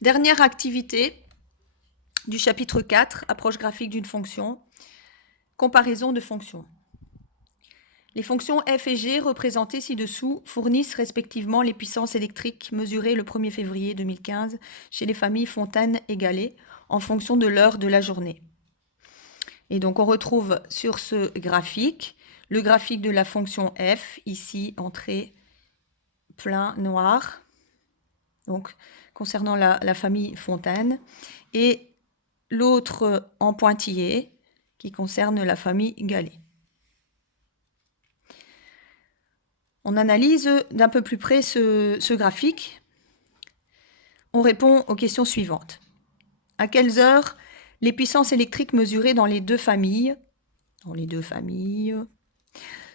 Dernière activité du chapitre 4, approche graphique d'une fonction, comparaison de fonctions. Les fonctions f et g représentées ci-dessous fournissent respectivement les puissances électriques mesurées le 1er février 2015 chez les familles Fontane et Gallet en fonction de l'heure de la journée. Et donc on retrouve sur ce graphique le graphique de la fonction f, ici entrée plein noir, donc concernant la famille Fontane, et l'autre en pointillé qui concerne la famille Gallet. On analyse d'un peu plus près ce graphique. On répond aux questions suivantes. À quelles heures les puissances électriques mesurées dans les deux familles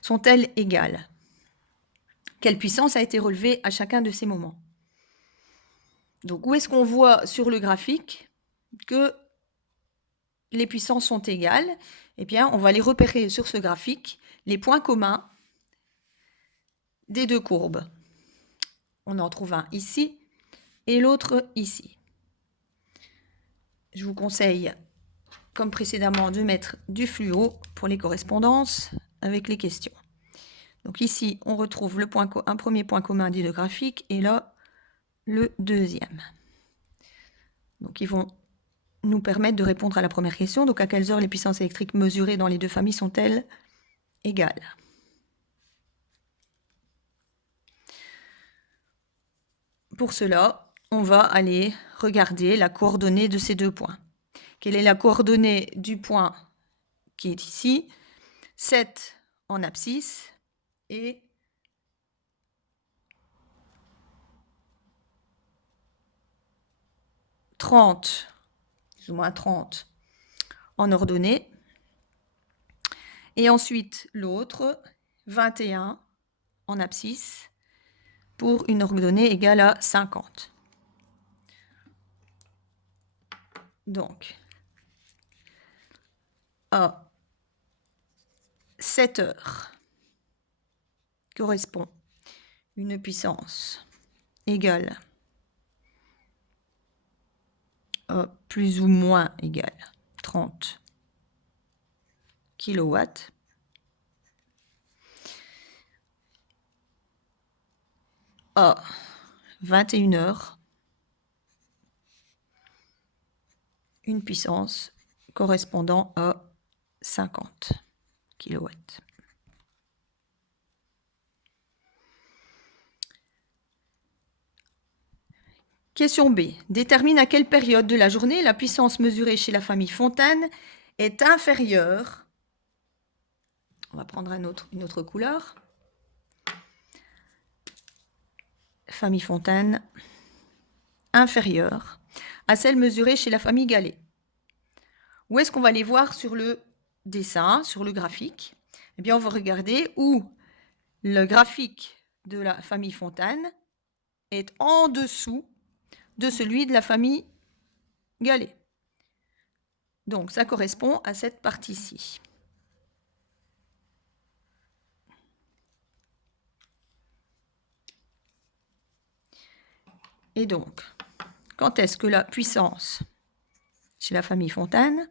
sont-elles égales? Quelle puissance a été relevée à chacun de ces moments? Donc, où est-ce qu'on voit sur le graphique que les puissances sont égales? Eh bien, on va les repérer sur ce graphique, les points communs des deux courbes. On en trouve un ici et l'autre ici. Je vous conseille, comme précédemment, de mettre du fluo pour les correspondances avec les questions. Donc ici, on retrouve un premier point commun des deux graphiques et là, le deuxième. Donc ils vont nous permettre de répondre à la première question. Donc à quelles heures les puissances électriques mesurées dans les deux familles sont-elles égales? Pour cela, on va aller regarder la coordonnée de ces deux points. Quelle est la coordonnée du point qui est ici? 7 en abscisse et 30, plus ou moins 30 en ordonnée. Et ensuite, l'autre, 21 en abscisse pour une ordonnée égale à 50. Donc, à 7 heures correspond une puissance égale à plus ou moins égale 30 kW. À 21 heures, une puissance correspondant à 50 kW. Question B. Détermine à quelle période de la journée la puissance mesurée chez la famille Fontane est inférieure. On va prendre une autre couleur. Famille Fontane inférieure à celle mesurée chez la famille Gallet. Où est-ce qu'on va les voir sur le dessin, sur le graphique? Eh bien, on va regarder où le graphique de la famille Fontane est en dessous de celui de la famille Gallet. Donc, ça correspond à cette partie-ci. Et donc, quand est-ce que la puissance chez la famille Fontane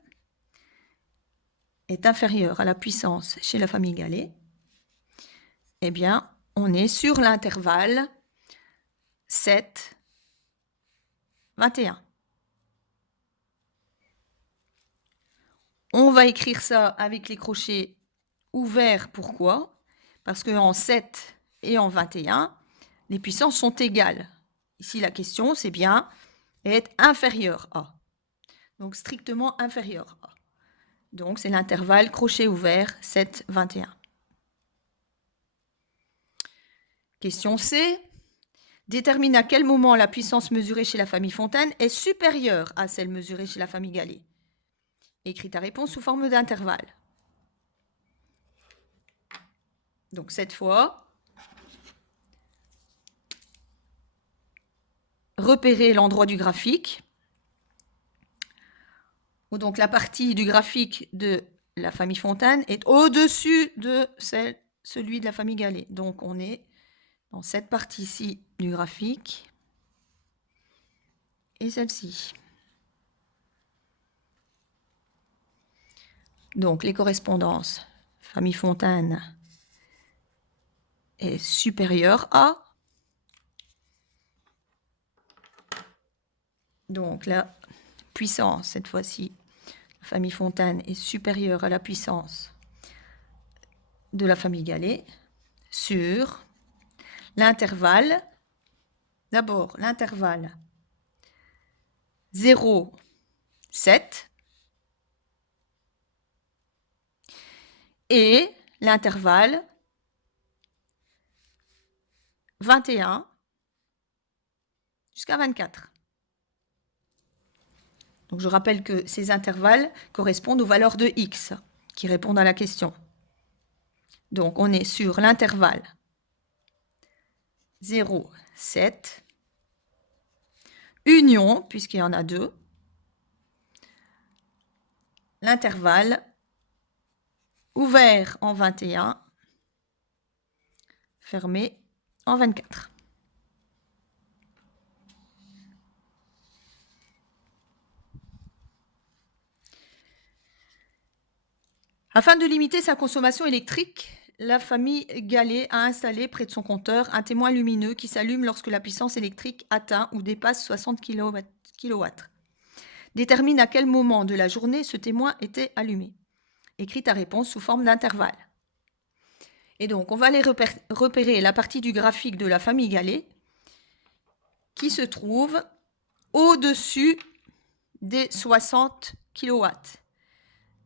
est inférieure à la puissance chez la famille Gallet? Eh bien, on est sur l'intervalle 7, 21. On va écrire ça avec les crochets ouverts. Pourquoi? Parce qu'en 7 et en 21, les puissances sont égales. Ici, la question, c'est bien être inférieur à. Donc, strictement inférieur à. Donc, c'est l'intervalle crochet ouvert 7, 21. Question C. Détermine à quel moment la puissance mesurée chez la famille Fontane est supérieure à celle mesurée chez la famille Gallet. Écris ta réponse sous forme d'intervalle. Donc cette fois, repérez l'endroit du graphique, où donc la partie du graphique de la famille Fontane est au-dessus de celui de la famille Gallet. Donc on est dans cette partie-ci du graphique. et celle-ci. Donc, les correspondances. Famille Fontane est supérieure à. Donc, la puissance, cette fois-ci, la famille Fontane est supérieure à la puissance de la famille Gallet sur l'intervalle. D'abord, l'intervalle 0, 7 et l'intervalle 21 jusqu'à 24. Donc, je rappelle que ces intervalles correspondent aux valeurs de x qui répondent à la question. Donc, on est sur l'intervalle 0, 7, union, puisqu'il y en a deux, l'intervalle ouvert en 21, fermé en 24. Afin de limiter sa consommation électrique, la famille Gallet a installé près de son compteur un témoin lumineux qui s'allume lorsque la puissance électrique atteint ou dépasse 60 kW. Détermine à quel moment de la journée ce témoin était allumé. Écris ta réponse sous forme d'intervalle. Et donc, on va aller repérer la partie du graphique de la famille Gallet qui se trouve au-dessus des 60 kW.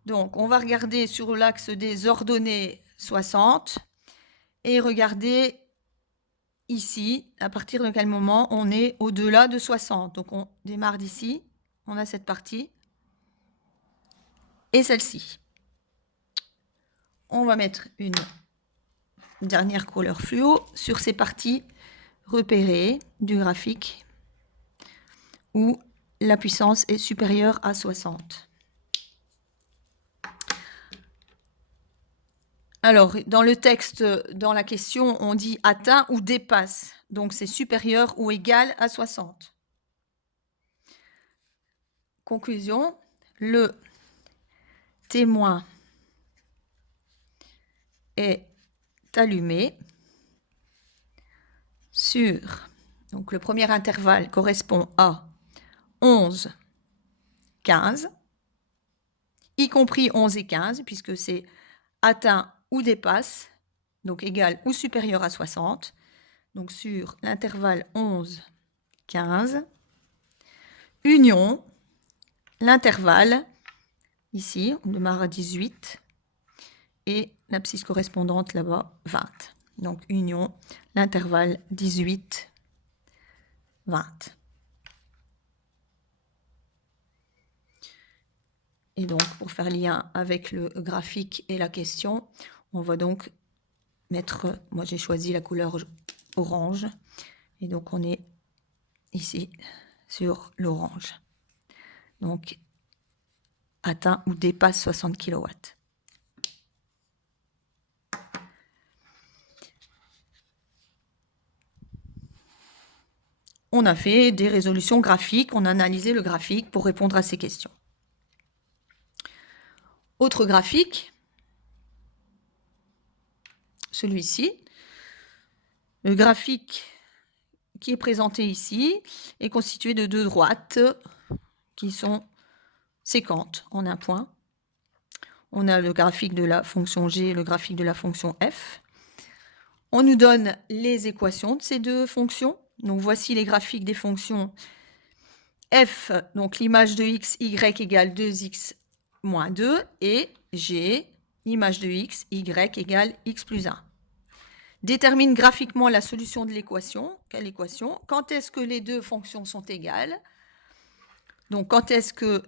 Donc, on va regarder sur l'axe des ordonnées 60 et regarder ici, à partir de quel moment on est au-delà de 60. Donc, on démarre d'ici, on a cette partie et celle-ci. On va mettre une dernière couleur fluo sur ces parties repérées du graphique où la puissance est supérieure à 60. Alors, dans le texte, dans la question, on dit atteint ou dépasse. Donc, c'est supérieur ou égal à 60. Conclusion, le témoin est allumé sur, donc le premier intervalle correspond à 11, 15, y compris 11 et 15, puisque c'est atteint ou dépasse, donc égal ou supérieur à 60. Donc sur l'intervalle 11, 15, union, l'intervalle, ici, on démarre à 18, et l'abscisse correspondante là-bas, 20. Donc union, l'intervalle 18, 20. Et donc, pour faire lien avec le graphique et la question, on va donc mettre, moi j'ai choisi la couleur orange, et donc on est ici sur l'orange. Donc, atteint ou dépasse 60 kW. On a fait des résolutions graphiques, on a analysé le graphique pour répondre à ces questions. Autre graphique, celui-ci. Le graphique qui est présenté ici est constitué de deux droites qui sont séquentes en un point. On a le graphique de la fonction g et le graphique de la fonction f. On nous donne les équations de ces deux fonctions. Donc voici les graphiques des fonctions f, donc l'image de x, y égale 2x moins 2, et g, l'image de x, y égale x plus 1. Détermine graphiquement la solution de l'équation. Quelle équation? Quand est-ce que les deux fonctions sont égales? Donc, quand est-ce que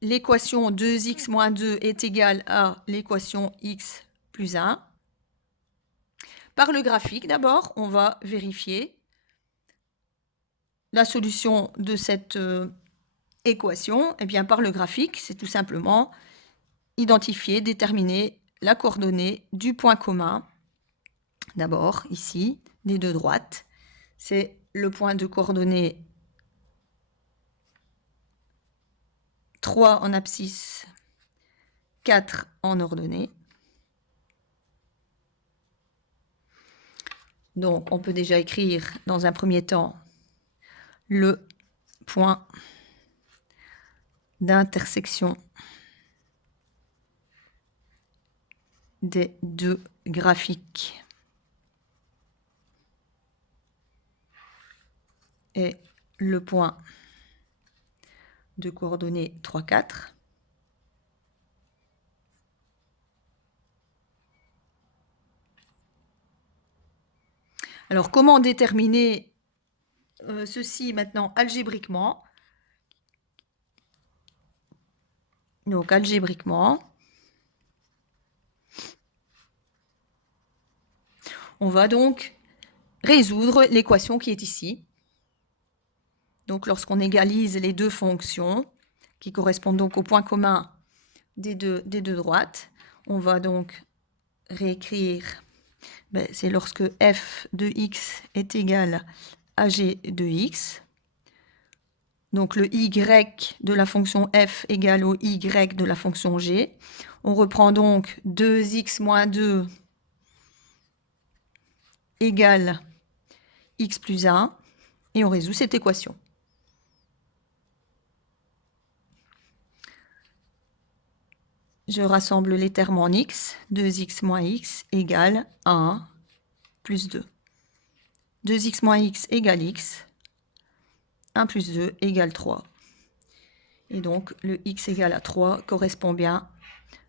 l'équation 2x moins 2 est égale à l'équation x plus 1? Par le graphique, d'abord, on va vérifier la solution de cette équation. Eh bien, par le graphique, c'est tout simplement identifier, déterminer la coordonnée du point commun. D'abord, ici, des deux droites, c'est le point de coordonnée 3 en abscisse, 4 en ordonnée. Donc, on peut déjà écrire dans un premier temps le point d'intersection des deux graphiques et le point de coordonnées 3, 4. Alors, comment déterminer ceci maintenant algébriquement? Donc, algébriquement, on va donc résoudre l'équation qui est ici. Donc, lorsqu'on égalise les deux fonctions, qui correspondent donc au point commun des deux droites, on va donc réécrire, c'est lorsque f de x est égal à g de x. Donc, le y de la fonction f égale au y de la fonction g. On reprend donc 2x moins 2 égale x plus 1 et on résout cette équation. Je rassemble les termes en x. 2x moins x égale 1 plus 2. 2x moins x égale x. 1 plus 2 égale 3. Et donc, le x égale à 3 correspond bien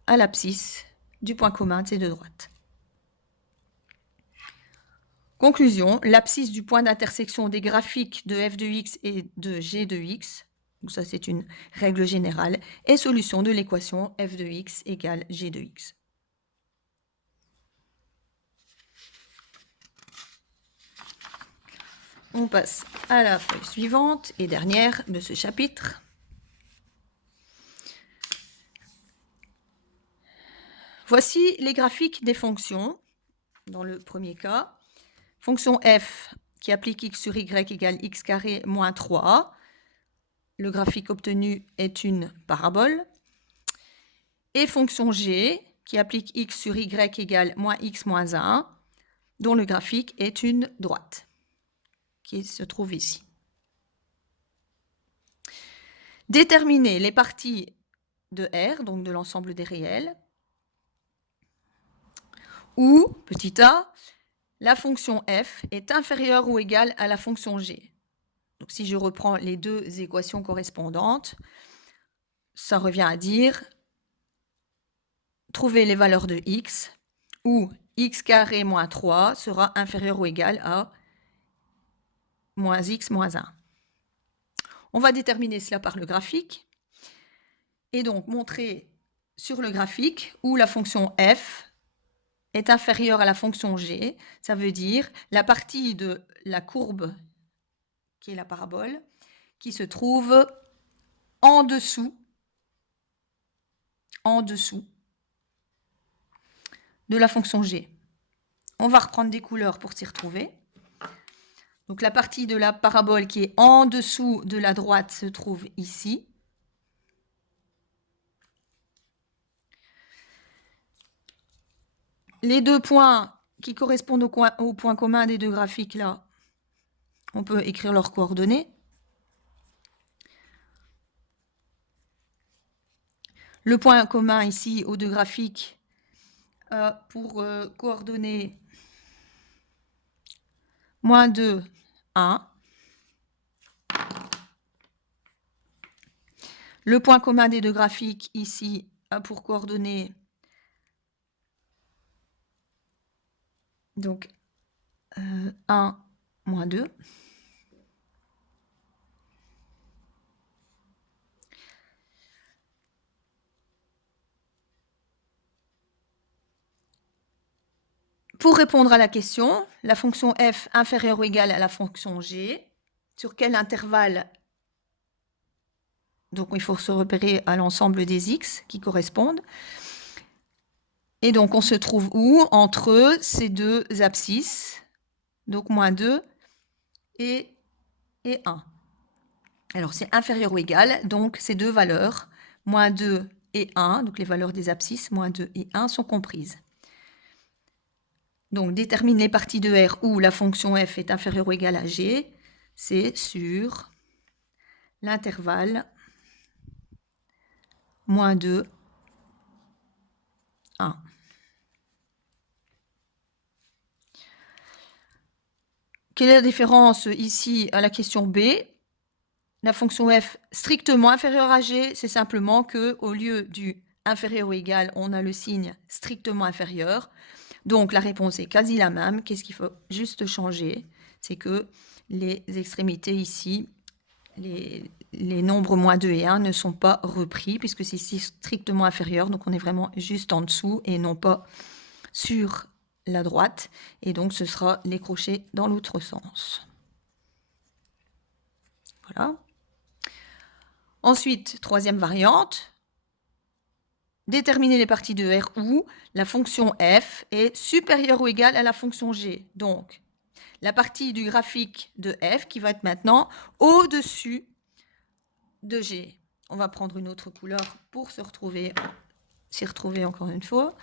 à l'abscisse du point commun de ces deux droites. Conclusion, l'abscisse du point d'intersection des graphiques de f de x et de g de x, donc ça c'est une règle générale, est solution de l'équation f de x égale g de x. On passe à la feuille suivante et dernière de ce chapitre. Voici les graphiques des fonctions. Dans le premier cas, fonction f qui applique x sur y égale x carré moins 3. Le graphique obtenu est une parabole. Et fonction g qui applique x sur y égale moins x moins 1, dont le graphique est une droite, qui se trouve ici. Déterminer les parties de R, donc de l'ensemble des réels, où, petit a, la fonction f est inférieure ou égale à la fonction g. Donc si je reprends les deux équations correspondantes, ça revient à dire trouver les valeurs de x, où x carré moins 3 sera inférieur ou égal à moins x moins 1. On va déterminer cela par le graphique, et donc montrer sur le graphique où la fonction f est inférieure à la fonction g, ça veut dire la partie de la courbe, qui est la parabole, qui se trouve en dessous de la fonction g. On va reprendre des couleurs pour s'y retrouver. Donc la partie de la parabole qui est en dessous de la droite se trouve ici. Les deux points qui correspondent au point commun des deux graphiques là, on peut écrire leurs coordonnées. Le point commun ici aux deux graphiques pour coordonnées moins 2, 1. Le point commun des deux graphiques ici a pour coordonnées donc 1, moins 2. Pour répondre à la question, la fonction f inférieure ou égale à la fonction g, sur quel intervalle? Donc il faut se repérer à l'ensemble des x qui correspondent. Et donc on se trouve où? Entre ces deux abscisses, donc moins 2 et 1. Alors c'est inférieur ou égal, donc ces deux valeurs moins 2 et 1, donc les valeurs des abscisses, moins 2 et 1 sont comprises. Donc, détermine les parties de R où la fonction f est inférieure ou égale à g, c'est sur l'intervalle moins 2, 1. Quelle est la différence ici à la question B? La fonction f strictement inférieure à g, c'est simplement qu'au lieu du inférieur ou égal, on a le signe strictement inférieur. Donc la réponse est quasi la même. Qu'est-ce qu'il faut juste changer? C'est que les extrémités ici, les nombres moins 2 et 1 ne sont pas repris puisque c'est ici strictement inférieur. Donc on est vraiment juste en dessous et non pas sur la droite. Et donc ce sera les crochets dans l'autre sens. Voilà. Ensuite, troisième variante, déterminer les parties de R où la fonction f est supérieure ou égale à la fonction g. Donc, la partie du graphique de f qui va être maintenant au-dessus de g. On va prendre une autre couleur pour s'y retrouver encore une fois.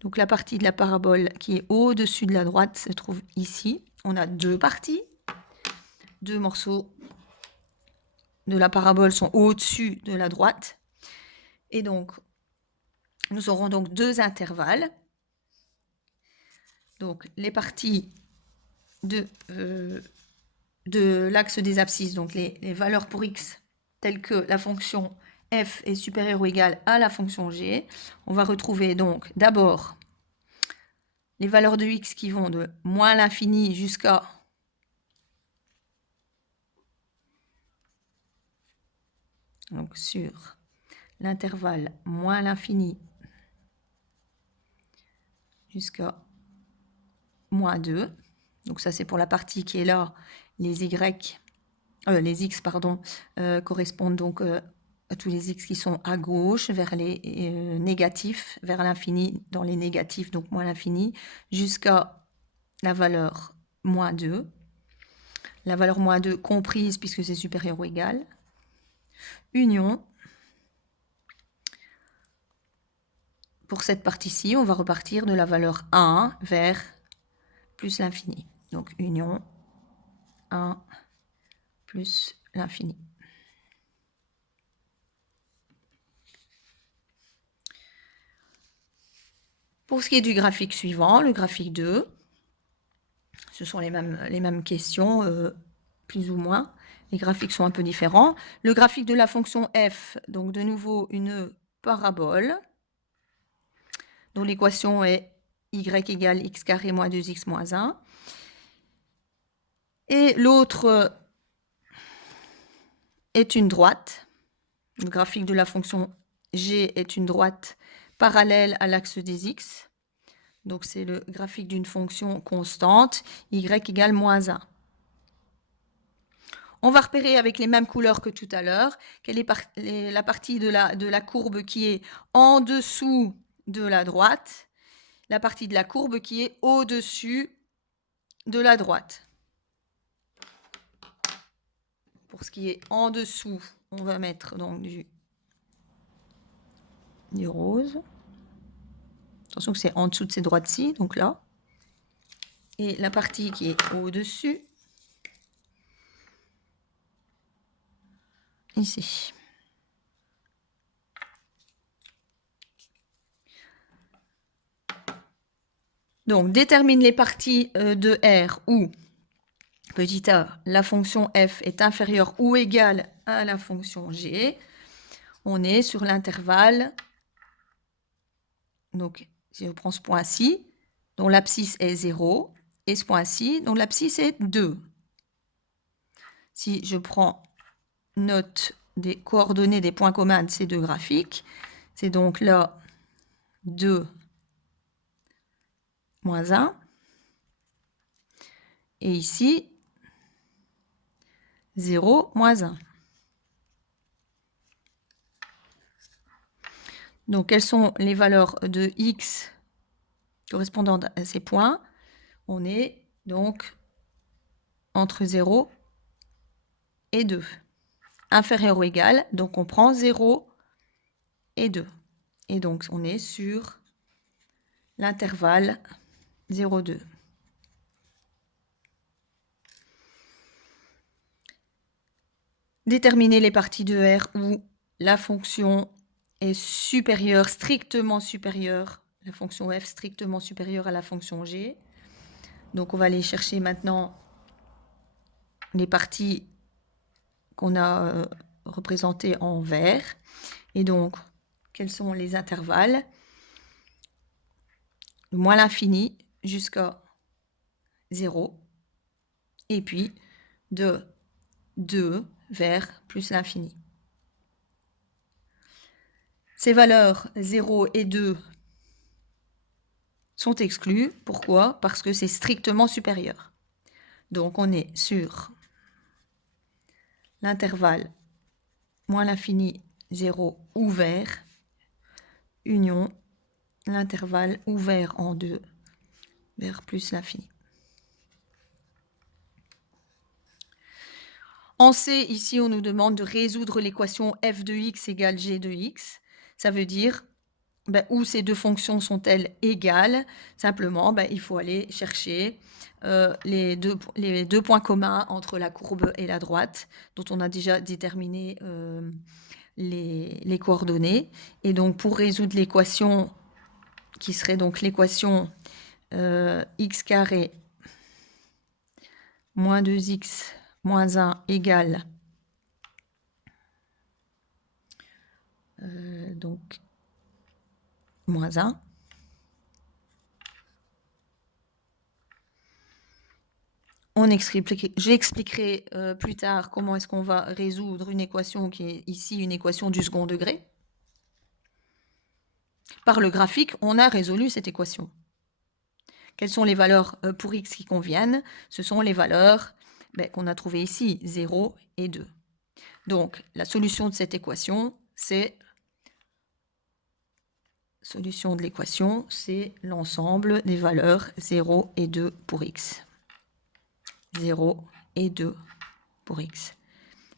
Donc, la partie de la parabole qui est au-dessus de la droite se trouve ici. On a deux parties, deux morceaux de la parabole sont au-dessus de la droite. Et donc, nous aurons donc deux intervalles. Donc, les parties de l'axe des abscisses, donc les valeurs pour x, telles que la fonction f est supérieure ou égale à la fonction g. On va retrouver donc d'abord les valeurs de x qui vont de moins l'infini jusqu'à donc sur l'intervalle moins l'infini jusqu'à moins 2. Donc ça, c'est pour la partie qui est là. Les x correspondent donc à tous les x qui sont à gauche, vers les négatifs, vers l'infini, dans les négatifs, donc moins l'infini, jusqu'à la valeur moins 2. La valeur moins 2 comprise puisque c'est supérieur ou égal. Union. Pour cette partie-ci, on va repartir de la valeur 1 vers plus l'infini. Donc union 1 plus l'infini. Pour ce qui est du graphique suivant, le graphique 2, ce sont les mêmes questions, plus ou moins. Les graphiques sont un peu différents. Le graphique de la fonction f, donc de nouveau une parabole, dont l'équation est y égale x carré moins 2x moins 1. Et l'autre est une droite. Le graphique de la fonction g est une droite parallèle à l'axe des x. Donc c'est le graphique d'une fonction constante, y égale moins 1. On va repérer avec les mêmes couleurs que tout à l'heure quelle est la partie de la courbe qui est en dessous de la droite, la partie de la courbe qui est au-dessus de la droite. Pour ce qui est en dessous, on va mettre donc du rose. Attention que c'est en dessous de ces droites-ci, donc là. Et la partie qui est au-dessus, ici. Donc, détermine les parties de R où, petit a, la fonction f est inférieure ou égale à la fonction g. On est sur l'intervalle, donc si je prends ce point-ci, dont l'abscisse est 0, et ce point-ci, dont l'abscisse est 2. Si je prends note des coordonnées des points communs de ces deux graphiques, c'est donc là 2 moins 1, et ici 0 moins 1. Donc, quelles sont les valeurs de x correspondant à ces points? On est donc entre 0 et 2. Inférieur ou égal, donc on prend 0 et 2. Et donc, on est sur l'intervalle 0, 2. Déterminer les parties de R où la fonction est supérieure, strictement supérieure, la fonction f strictement supérieure à la fonction g. Donc, on va aller chercher maintenant les parties qu'on a représentées en vert. Et donc, quels sont les intervalles? De moins l'infini jusqu'à 0. Et puis, de 2 vers plus l'infini. Ces valeurs 0 et 2 sont exclues. Pourquoi? Parce que c'est strictement supérieur. Donc, on est sur l'intervalle moins l'infini 0 ouvert, union, l'intervalle ouvert en 2 vers plus l'infini. En C, ici, on nous demande de résoudre l'équation f de x égale g de x. Ça veut dire où ces deux fonctions sont-elles égales? Simplement, il faut aller chercher les deux points communs entre la courbe et la droite, dont on a déjà déterminé les coordonnées. Et donc, pour résoudre l'équation, qui serait donc l'équation x carré moins 2x moins 1 égale donc moins 1. J'expliquerai plus tard comment est-ce qu'on va résoudre une équation qui est ici une équation du second degré. Par le graphique, on a résolu cette équation. Quelles sont les valeurs pour x qui conviennent? Ce sont les valeurs qu'on a trouvées ici, 0 et 2. Donc, la solution de cette équation, c'est l'ensemble des valeurs 0 et 2 pour x. 0 et 2 pour x.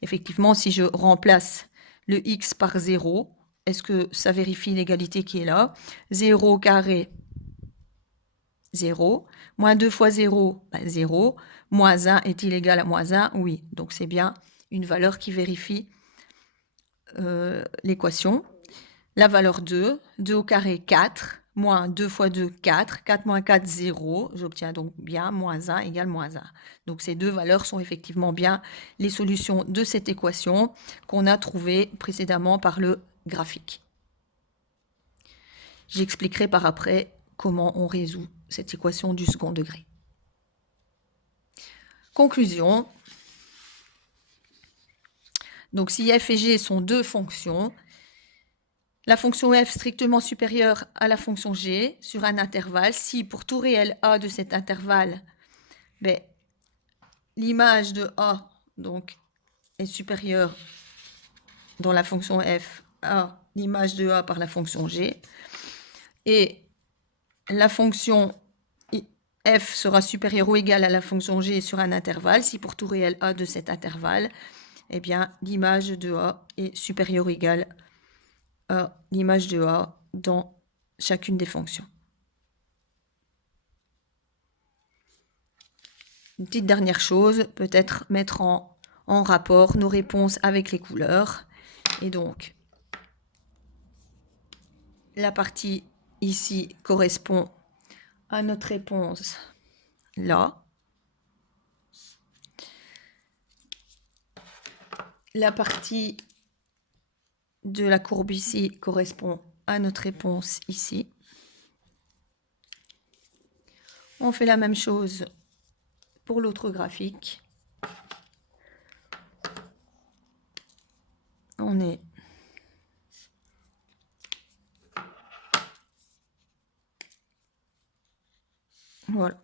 Effectivement, si je remplace le x par 0, est-ce que ça vérifie l'égalité qui est là? 0 carré, 0. Moins 2 fois 0, 0. Moins 1 est-il égal à moins 1? Oui. Donc, c'est bien une valeur qui vérifie l'équation. La valeur 2, 2 au carré, 4. Moins 2 fois 2, 4. 4 moins 4, 0. J'obtiens donc bien moins 1 égale moins 1. Donc, ces deux valeurs sont effectivement bien les solutions de cette équation qu'on a trouvées précédemment par le graphique. J'expliquerai par après comment on résout cette équation du second degré. Conclusion. Donc, si f et g sont deux fonctions, la fonction f strictement supérieure à la fonction g sur un intervalle, si pour tout réel a de cet intervalle, l'image de a donc, est supérieure dans la fonction f à l'image de a par la fonction g, et la fonction f sera supérieure ou égale à la fonction g sur un intervalle, si pour tout réel a de cet intervalle, eh bien l'image de a est supérieure ou égale à l'image de a dans chacune des fonctions. Une petite dernière chose, peut-être mettre en rapport nos réponses avec les couleurs. Et donc, la partie ici correspond à notre réponse là. La partie de la courbe ici correspond à notre réponse ici. On fait la même chose pour l'autre graphique. On est voilà.